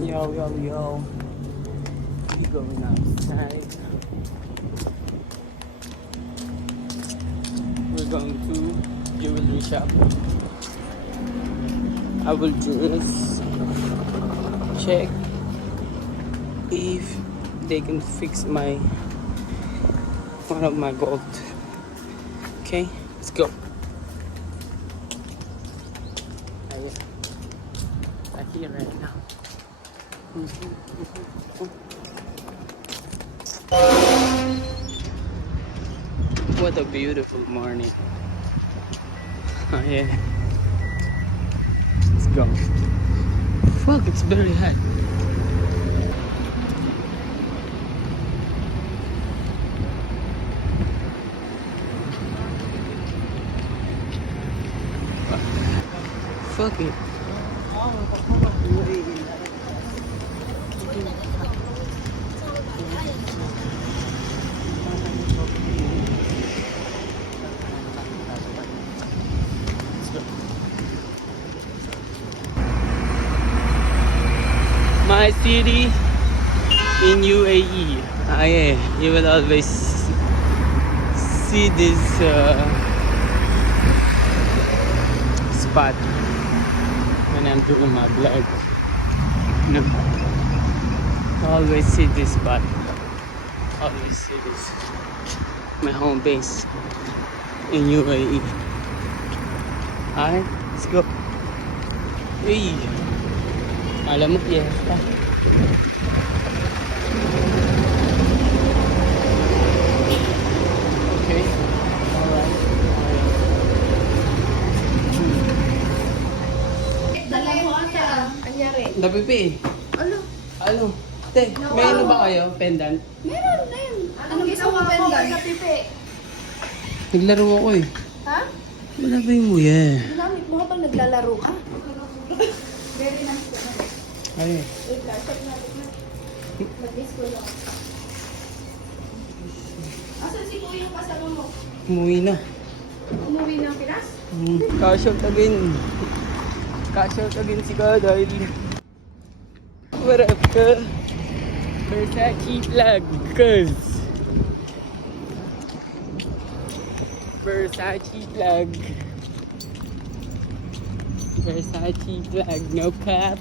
Yo, yo, yo. We going outside. We're going to jewelry shop. I will just check if they can fix my one of my gold. Okay, let's go. I'm here right now. What a beautiful morning. Oh yeah. Let's go. Fuck, it's very hot. Fuck it. My city in UAE. Ah, yeah, you will always see this spot when I'm doing my vlog. No, always see this spot. Always see this. My home base in UAE. Alright, let's go. Hey. Alam mo, fiesta. Okay. Alright. Dala mo ata. Anyari. Napipi. Ano? Ano? Te, may ano ba kayo? Pendant? Meron na yun. Anong gusto mo pendant? Kapipi. Naglaro ako eh. Ha? Wala ba yung muya? Ginamit mo habang naglalaro ka? Very nice ko na. Ay. Wait ka, check natin na. Mag-disco lang. Asan si Kuya yung kasama mo? Umuwi na. Umuwi ng Pinas? Ka-shout again. Ka-shout again si Kaday. What up ka? Versace vlog, cuz. Versace vlog. Versace vlog, no cap.